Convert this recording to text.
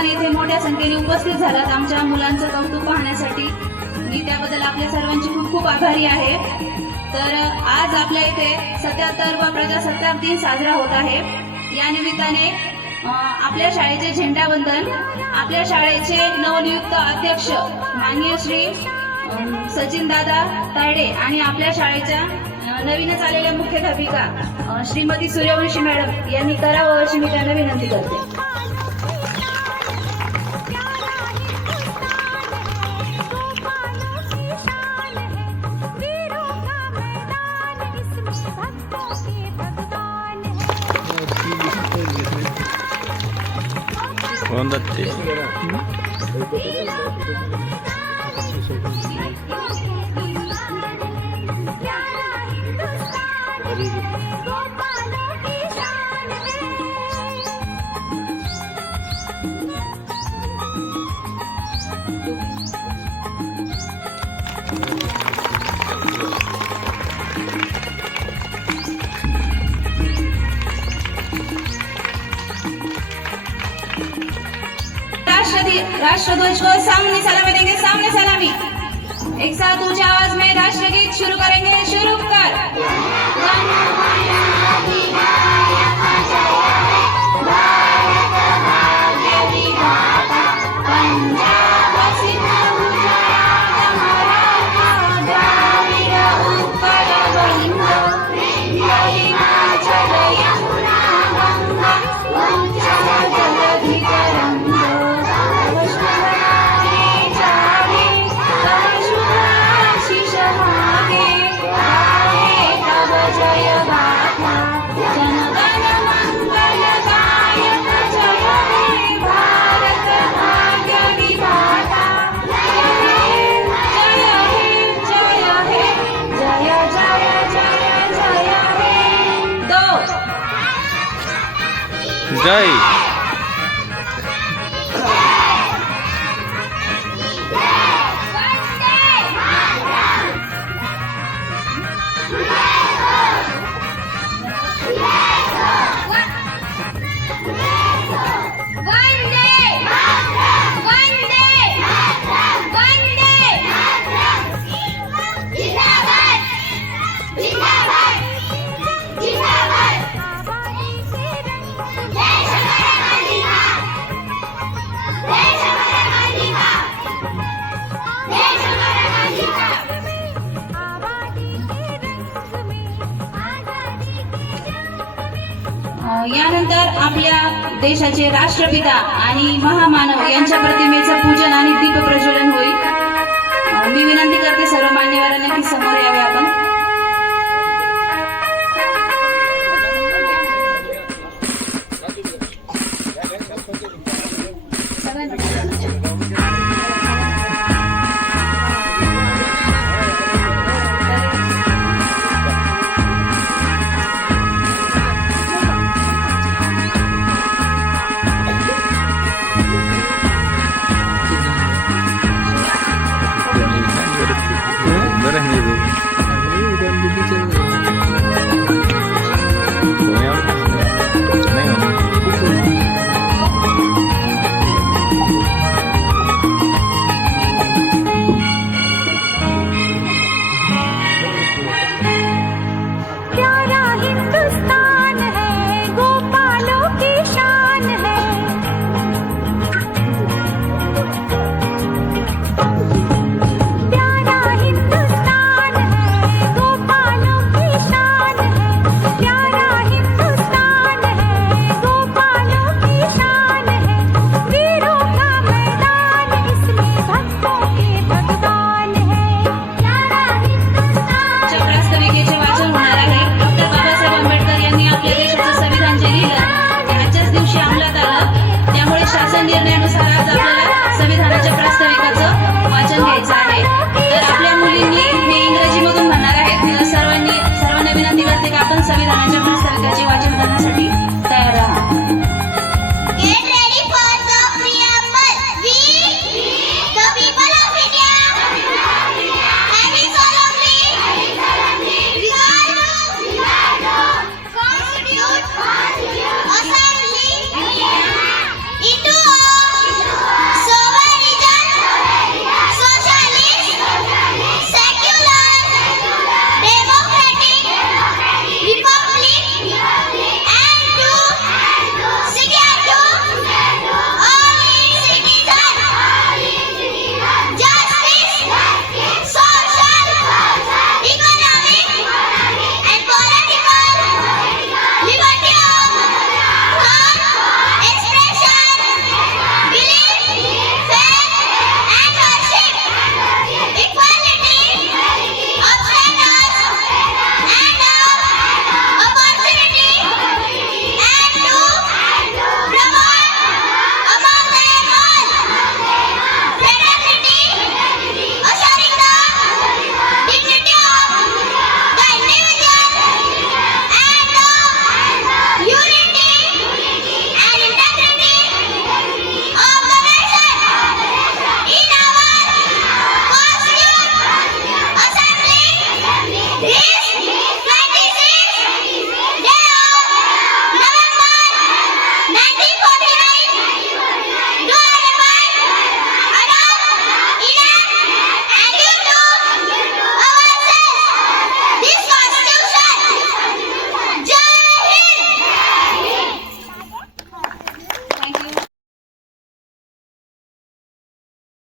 ठिकाणी येथे मोठ्या संख्येने उपस्थित झालात आमच्या मुलांचं कौतुक पाहण्यासाठी. मी त्याबद्दल आपल्या सर्वांची खूप खूप आभारी आहे. तर आज आपल्या इथे 77वा प्रजासत्ताक दिन साजरा होत आहे. या निमित्ताने आपल्या शाळेचे झेंडावंदन आपल्या शाळेचे नवनियुक्त अध्यक्ष माननीय श्री सचिन दादा तायडे आणि आपल्या शाळेच्या नवीनच आलेल्या मुख्याध्यापिका श्रीमती सूर्यवंशी मॅडम यांनी करावं अशी मी त्यांना विनंती करते. राष्ट्रध्वज को सामने सलामी देंगे. सामने सलामी. एक साथ ऊंची आवाज में राष्ट्रगीत शुरू करेंगे. शुरू कर. जय. यानंतर आपल्या देशाचे राष्ट्रपिता आणि महामानव यांच्या प्रतिमेचं पूजन आणि दीप प्रज्वलन होईल. मी विनंती करते सर्व